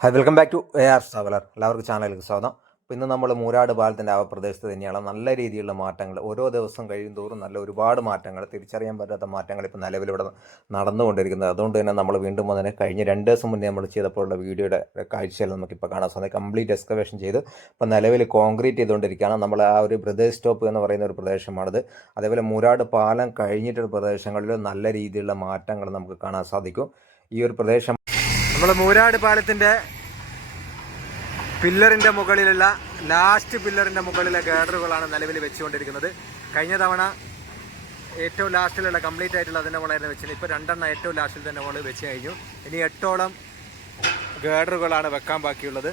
Hi welcome back to A R traveller എല്ലാവർക്കും ചാനലിലേക്ക് സ്വാഗതം. അപ്പോൾ ഇന്ന് നമ്മൾ മൂരാട് പാലത്തിന്റെ ആ പ്രദേശത്ത് തന്നെയാണ് നല്ല രീതിയിലുള്ള മാറ്റങ്ങൾ ഓരോ ദിവസം കഴിയും തോറും നല്ല ഒരുപാട് മാറ്റങ്ങൾ തിരിച്ചറിയാൻ പറ്റാത്ത മാറ്റങ്ങൾ ഇപ്പോൾ നിലവിലിവിടെ നടന്നുകൊണ്ടിരിക്കുന്നത്. അതുകൊണ്ട് തന്നെ നമ്മൾ വീണ്ടും അതിനെ കഴിഞ്ഞ രണ്ട് ദിവസം മുന്നേ നമ്മൾ ചെയ്തപ്പോഴുള്ള വീഡിയോയുടെ കാഴ്ചയിൽ നമുക്കിപ്പോൾ കാണാൻ സാധിക്കും കംപ്ലീറ്റ് എക്സ്കവേഷൻ ചെയ്ത് ഇപ്പോൾ നിലവിൽ കോൺക്രീറ്റ് ചെയ്തുകൊണ്ടിരിക്കുകയാണ്. നമ്മൾ ആ ഒരു ബ്രദേഴ്സ് സ്റ്റോപ്പ് എന്ന് പറയുന്ന ഒരു പ്രദേശമാണിത്. അതേപോലെ മൂരാട് പാലം കഴിഞ്ഞിട്ടുള്ള പ്രദേശങ്ങളിൽ നല്ല രീതിയിലുള്ള മാറ്റങ്ങൾ നമുക്ക് കാണാൻ സാധിക്കും. ഈ ഒരു പ്രദേശം നമ്മൾ മൂരാട് പാലത്തിന്റെ പില്ലറിന്റെ മുകളിലുള്ള ലാസ്റ്റ് പില്ലറിന്റെ മുകളിലെ ഗേഡറുകളാണ് നിലവിൽ വെച്ചുകൊണ്ടിരിക്കുന്നത്. കഴിഞ്ഞ തവണ ഏറ്റവും ലാസ്റ്റിലുള്ള കംപ്ലീറ്റ് ആയിട്ടുള്ള അതിന്റെ മുകളായിരുന്നു വെച്ചത്. ഇപ്പോൾ രണ്ടെണ്ണം ഏറ്റവും ലാസ്റ്റിൽ തന്നെ മുകളിൽ വെച്ച് കഴിഞ്ഞു. ഇനി എട്ടോളം ഗേഡറുകളാണ് വെക്കാൻ ബാക്കിയുള്ളത്.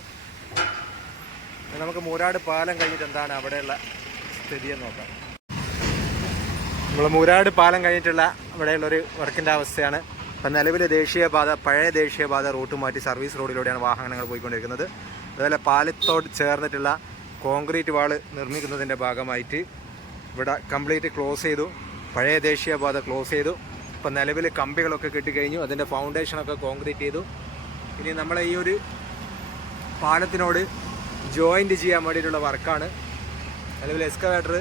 നമുക്ക് മൂരാട് പാലം കഴിഞ്ഞിട്ട് എന്താണ് അവിടെയുള്ള സ്ഥിതിയെന്ന് നോക്കാം. നമ്മൾ മൂരാട് പാലം കഴിഞ്ഞിട്ടുള്ള അവിടെയുള്ളൊരു വർക്കിന്റെ അവസ്ഥയാണ്. ഇപ്പം നിലവിൽ ദേശീയപാത പഴയ ദേശീയപാത റൂട്ട് മാറ്റി സർവീസ് റോഡിലൂടെയാണ് വാഹനങ്ങൾ പോയിക്കൊണ്ടിരിക്കുന്നത്. അതുപോലെ പാലത്തോട് ചേർന്നിട്ടുള്ള കോൺക്രീറ്റ് വാൾ നിർമ്മിക്കുന്നതിന്റെ ഭാഗമായിട്ട് ഇവിടെ കംപ്ലീറ്റ് ക്ലോസ് ചെയ്തു. പഴയ ദേശീയപാത ക്ലോസ് ചെയ്തു. ഇപ്പം നിലവിൽ കമ്പികളൊക്കെ കെട്ടിക്കഴിഞ്ഞു. അതിന്റെ ഫൗണ്ടേഷനൊക്കെ കോൺക്രീറ്റ് ചെയ്തു. ഇനി നമ്മളെ ഈ ഒരു പാലത്തിനോട് ജോയിന്റ് ചെയ്യാൻ വേണ്ടിയിട്ടുള്ള വർക്കാണ്. നിലവിൽ എക്സ്കവേറ്റർ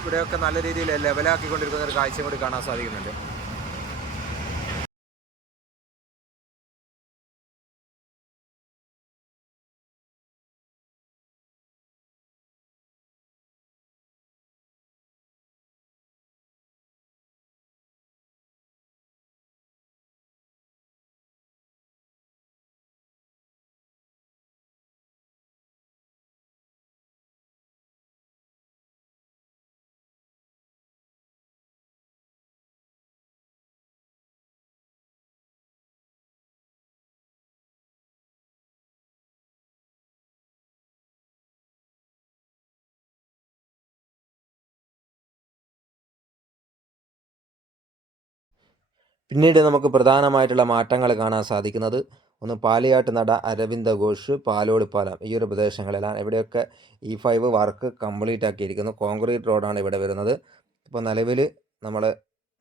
ഇവിടെയൊക്കെ നല്ല രീതിയിൽ ലെവലാക്കിക്കൊണ്ടിരിക്കുന്ന ഒരു കാഴ്ചയും കൂടി കാണാൻ സാധിക്കുന്നുണ്ട്. പിന്നീട് നമുക്ക് പ്രധാനമായിട്ടുള്ള മാറ്റങ്ങൾ കാണാൻ സാധിക്കുന്നത് ഒന്ന് പാലിയാട്ട് നട അരവിന്ദ ഘോഷ് പാലോട് പാലം ഈ ഒരു പ്രദേശങ്ങളിലാണ്. ഇവിടെയൊക്കെ ഈ ഫൈവ് വർക്ക് കംപ്ലീറ്റ് ആക്കിയിരിക്കുന്നു. കോൺക്രീറ്റ് റോഡാണ് ഇവിടെ വരുന്നത്. ഇപ്പോൾ നിലവിൽ നമ്മൾ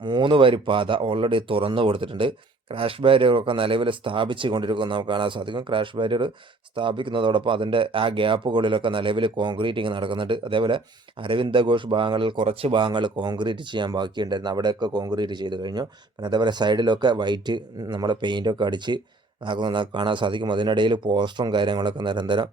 മൂന്ന് വരി പാത ഓൾറെഡി തുറന്നു കൊടുത്തിട്ടുണ്ട്. ക്രാഷ് ബാരിയറൊക്കെ നിലവിൽ സ്ഥാപിച്ചു കൊണ്ടിരിക്കുന്നത് നമുക്ക് കാണാൻ സാധിക്കും. ക്രാഷ് ബാരിയർ സ്ഥാപിക്കുന്നതോടൊപ്പം അതിന്റെ ആ ഗ്യാപ്പുകളിലൊക്കെ നിലവിൽ കോൺക്രീറ്റിങ് നടക്കുന്നുണ്ട്. അതേപോലെ അരവിന്ദ ഘോഷ് ഭാഗങ്ങളിൽ കുറച്ച് ഭാഗങ്ങൾ കോൺക്രീറ്റ് ചെയ്യാൻ ബാക്കിയുണ്ടായിരുന്നു. അവിടെയൊക്കെ കോൺക്രീറ്റ് ചെയ്ത് കഴിഞ്ഞു. പിന്നെ അതേപോലെ സൈഡിലൊക്കെ വൈറ്റ് നമ്മൾ പെയിന്റൊക്കെ അടിച്ച് ആക്കുന്നത് കാണാൻ സാധിക്കും. അതിനിടയിൽ പോസ്റ്ററും കാര്യങ്ങളൊക്കെ നിരന്തരം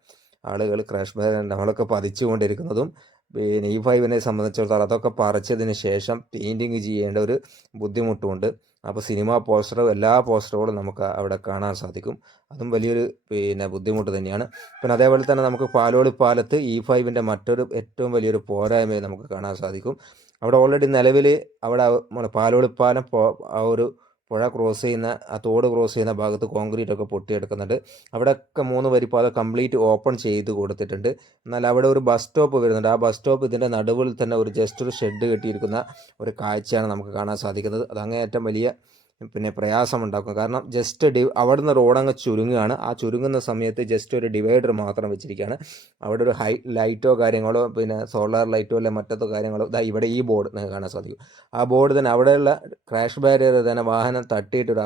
ആളുകൾ ക്രാഷ് ബാരിയർ നമ്മളൊക്കെ പതിച്ചുകൊണ്ടിരിക്കുന്നതും പിന്നെ ഈ ഫൈവിനെ സംബന്ധിച്ചിടത്തോളം അതൊക്കെ പറിച്ചതിന് ശേഷം പെയിന്റിങ് ചെയ്യേണ്ട ഒരു ബുദ്ധിമുട്ടുമുണ്ട്. അപ്പോൾ സിനിമ പോസ്റ്ററും എല്ലാ പോസ്റ്ററുകളും നമുക്ക് അവിടെ കാണാൻ സാധിക്കും. അതും വലിയൊരു പിന്നെ ബുദ്ധിമുട്ട് തന്നെയാണ്. പിന്നെ അതേപോലെ തന്നെ നമുക്ക് പാലോളി പാലത്ത് ഇ ഫൈവിന്റെ മറ്റൊരു ഏറ്റവും വലിയൊരു പോരായ്മയെ നമുക്ക് കാണാൻ സാധിക്കും. അവിടെ ഓൾറെഡി നിലവിൽ അവിടെ പാലോളി പാലം ആ ഒരു പുഴ ക്രോസ് ചെയ്യുന്ന ആ തോട് ക്രോസ് ചെയ്യുന്ന ഭാഗത്ത് കോൺക്രീറ്റ് ഒക്കെ പൊട്ടിയെടുക്കുന്നുണ്ട്. അവിടെയൊക്കെ മൂന്ന് വരിപ്പാത പാത കംപ്ലീറ്റ് ഓപ്പൺ ചെയ്ത് കൊടുത്തിട്ടുണ്ട്. എന്നാൽ അവിടെ ഒരു ബസ് സ്റ്റോപ്പ് വരുന്നുണ്ട്. ആ ബസ് സ്റ്റോപ്പ് ഇതിന്റെ നടുവിൽ തന്നെ ഒരു ജസ്റ്റ് ഒരു ഷെഡ് കെട്ടിയിരിക്കുന്ന ഒരു കാഴ്ചയാണ് നമുക്ക് കാണാൻ സാധിക്കുന്നത്. അത് അങ്ങേയറ്റം വലിയ പിന്നെ പ്രയാസമുണ്ടാക്കും. കാരണം ജസ്റ്റ് ഡി അവിടുന്ന് റോഡങ്ങ് ചുരുങ്ങുകയാണ്. ആ ചുരുങ്ങുന്ന സമയത്ത് ജസ്റ്റ് ഒരു ഡിവൈഡർ മാത്രം വെച്ചിരിക്കുകയാണ്. അവിടെ ഒരു ഹൈ ലൈറ്റോ കാര്യങ്ങളോ പിന്നെ സോളാർ ലൈറ്റോ അല്ലെ മറ്റത്തോ കാര്യങ്ങളോ ഇതാ ഇവിടെ ഈ ബോർഡ് നിങ്ങൾക്ക് കാണാൻ സാധിക്കും. ആ ബോർഡ് തന്നെ അവിടെയുള്ള ക്രാഷ് ബാരിയർ തന്നെ വാഹനം തട്ടിയിട്ടൊരു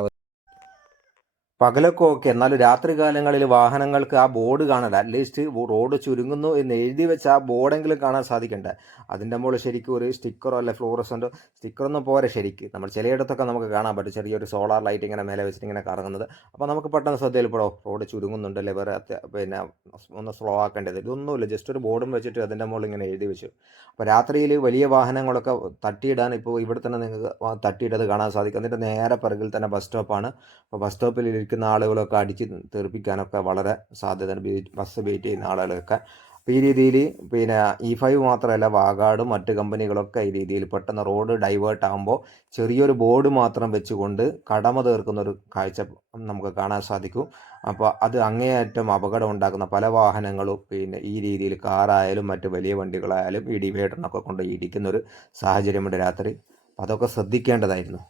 പകലൊക്കെ ഓക്കെ. എന്നാലും രാത്രി കാലങ്ങളിൽ വാഹനങ്ങൾക്ക് ആ ബോർഡ് കാണണ്ട അറ്റ്ലീസ്റ്റ് റോഡ് ചുരുങ്ങുന്നു എന്ന് എഴുതി വെച്ച ആ ബോർഡെങ്കിലും കാണാൻ സാധിക്കണ്ടേ? അതിന്റെ മുകളിൽ ശരിക്കും ഒരു സ്റ്റിക്കറോ അല്ലെ ഫ്ലോറസന്റോ സ്റ്റിക്കറൊന്നും പോരെ ശരിക്ക്. നമ്മൾ ചിലയിടത്തൊക്കെ നമുക്ക് കാണാൻ പറ്റും. ചെറിയൊരു സോളാർ ലൈറ്റ് ഇങ്ങനെ മേലെ വെച്ചിട്ട് ഇങ്ങനെ കറങ്ങുന്നത്. അപ്പോൾ നമുക്ക് പെട്ടെന്ന് ശ്രദ്ധയിൽപ്പെടോ. റോഡ് ചുരുങ്ങുന്നുണ്ട് അല്ലെ? വേറെ പിന്നെ ഒന്ന് സ്ലോ ആക്കേണ്ടത്. ഇതൊന്നുമില്ല. ജസ്റ്റ് ഒരു ബോർഡും വെച്ചിട്ട് അതിന്റെ മുകളിൽ ഇങ്ങനെ എഴുതി വെച്ചു. അപ്പോൾ രാത്രിയിൽ വലിയ വാഹനങ്ങളൊക്കെ തട്ടിയിടാൻ ഇപ്പോൾ ഇവിടെ തന്നെ നിങ്ങൾക്ക് തട്ടിയിട്ടത് കാണാൻ സാധിക്കും. അതിന്റെ നേരെ പിറകിൽ തന്നെ ബസ് സ്റ്റോപ്പാണ് അപ്പോൾ ബസ് സ്റ്റോപ്പിൽ ഇരിക്കുന്ന ആളുകളൊക്കെ അടിച്ച് തെറിപ്പിക്കാനൊക്കെ വളരെ സാധ്യത ബസ് വെയിറ്റ് ചെയ്യുന്ന ആളുകളൊക്കെ. അപ്പോൾ ഈ രീതിയിൽ പിന്നെ ഇ ഫൈവ് മാത്രമല്ല വാഗാടും മറ്റ് കമ്പനികളൊക്കെ ഈ രീതിയിൽ പെട്ടെന്ന് റോഡ് ഡൈവേർട്ട് ആകുമ്പോൾ ചെറിയൊരു ബോർഡ് മാത്രം വെച്ചുകൊണ്ട് കടമ തീർക്കുന്ന ഒരു കാഴ്ച നമുക്ക് കാണാൻ സാധിക്കും. അപ്പോൾ അത് അങ്ങേയറ്റം അപകടം ഉണ്ടാക്കുന്ന പല വാഹനങ്ങളും പിന്നെ ഈ രീതിയിൽ കാറായാലും മറ്റ് വലിയ വണ്ടികളായാലും ഈ ഡിവൈഡറിനൊക്കെ കൊണ്ട് ഇടിക്കുന്ന ഒരു സാഹചര്യമുണ്ട് രാത്രി. അതൊക്കെ ശ്രദ്ധിക്കേണ്ടതായിരുന്നു.